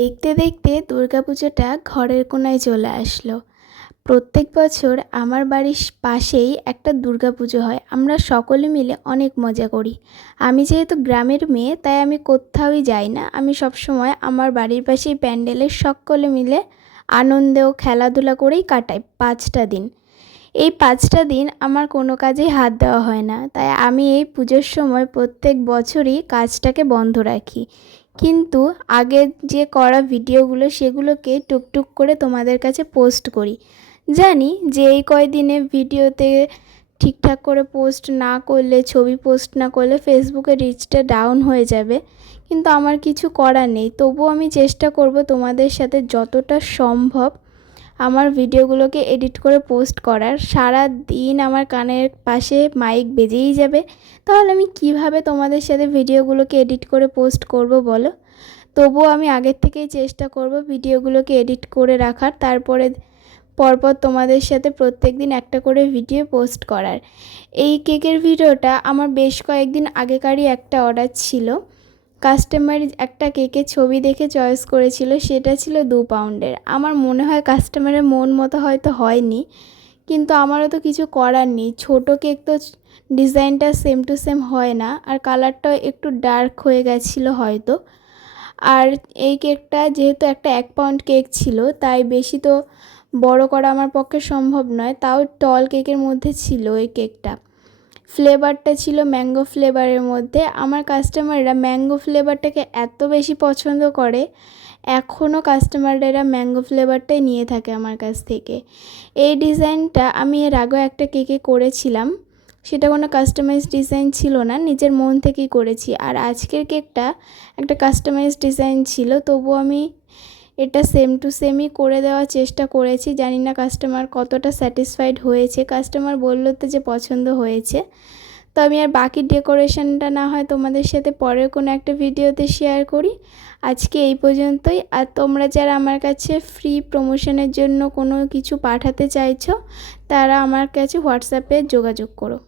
দেখতে দেখতে দুর্গাপুজোটা ঘরের কোনায় চলে আসলো। প্রত্যেক বছর আমার বাড়ির পাশেই একটা দুর্গাপুজো হয়। আমরা সকলে মিলে অনেক মজা করি। আমি যেহেতু গ্রামের মেয়ে, তাই আমি কোথাওই যাই না। আমি সবসময় আমার বাড়ির পাশেই প্যান্ডেলে সকলে মিলে আনন্দ ও খেলাধুলা করেই কাটাই 5টা দিন। এই 5টা দিন আমার কোনো কাজেই হাত দেওয়া হয় না, তাই আমি এই পুজোর সময় প্রত্যেক বছরই কাজটাকে বন্ধ রাখি। কিন্তু আগের যে করা ভিডিওগুলো সেগুলোকে টুকটুক করে তোমাদের কাছে পোস্ট করি। জানি যে এই কয়দিনে ভিডিওতে ঠিকঠাক করে পোস্ট না করলে, ছবি পোস্ট না করলে ফেসবুকের রিচটা ডাউন হয়ে যাবে, কিন্তু আমার কিছু করার নেই। তবুও আমি চেষ্টা করব তোমাদের সাথে যতটা সম্ভব আমার ভিডিওগুলোকে এডিট করে পোস্ট করার। সারা দিন আমার কানের পাশে মাইক বেজেই যাবে, তাহলে আমি কিভাবে তোমাদের সাথে ভিডিওগুলোকে এডিট করে পোস্ট করব বলো? তবুও আমি আগের থেকেই চেষ্টা করব ভিডিওগুলোকে এডিট করে রাখার, তারপরে পরপর তোমাদের সাথে প্রত্যেক দিন একটা করে ভিডিও পোস্ট করার। এই কেকের ভিডিওটা আমার বেশ কয়েকদিন আগেকারই একটা অর্ডার ছিল। কাস্টমার একটা কেকের ছবি দেখে চয়েস করেছিল, সেটা ছিল 2 পাউন্ডের। আমার মনে হয় কাস্টমারের মন মতো হয়তো হয়নি, কিন্তু আমারও তো কিছু করার নেই। ছোটো কেক তো ডিজাইনটা সেম টু সেম হয় না, আর কালারটাও একটু ডার্ক হয়ে গেছিলো হয়তো। আর এই কেকটা যেহেতু একটা 1 পাউন্ড কেক ছিল, তাই বেশি তো বড় করা আমার পক্ষে সম্ভব নয়। তাও টল কেকের মধ্যে ছিল এই কেকটা। ফ্লেভারটা ছিল ম্যাঙ্গো ফ্লেভারের মধ্যে। আমার কাস্টমাররা ম্যাঙ্গো ফ্লেভারটাকে এত বেশি পছন্দ করে, এখনও কাস্টমাররা ম্যাঙ্গো ফ্লেভারটাই নিয়ে থাকে আমার কাছ থেকে। এই ডিজাইনটা আমি এর আগেও একটা কেকে করেছিলাম, সেটা কোনো কাস্টমাইজ ডিজাইন ছিল না, নিজের মন থেকেই করেছি। আর আজকের কেকটা একটা কাস্টমাইজ ডিজাইন ছিল, তবুও আমি এটা সেম টু সেমই করে দেওয়ার চেষ্টা করেছি। জানি না কাস্টমার কতটা স্যাটিসফাইড হয়েছে। কাস্টমার বলল তো যে পছন্দ হয়েছে। তো আমি আর বাকি ডেকোরেশনটা না হয় তোমাদের সাথে পরের কোনো একটা ভিডিওতে শেয়ার করি। আজকে এই পর্যন্তই। আর তোমরা যারা আমার কাছে ফ্রি প্রমোশনের জন্য কোনো কিছু পাঠাতে চাইছো, তারা আমার কাছে হোয়াটসঅ্যাপে যোগাযোগ করো।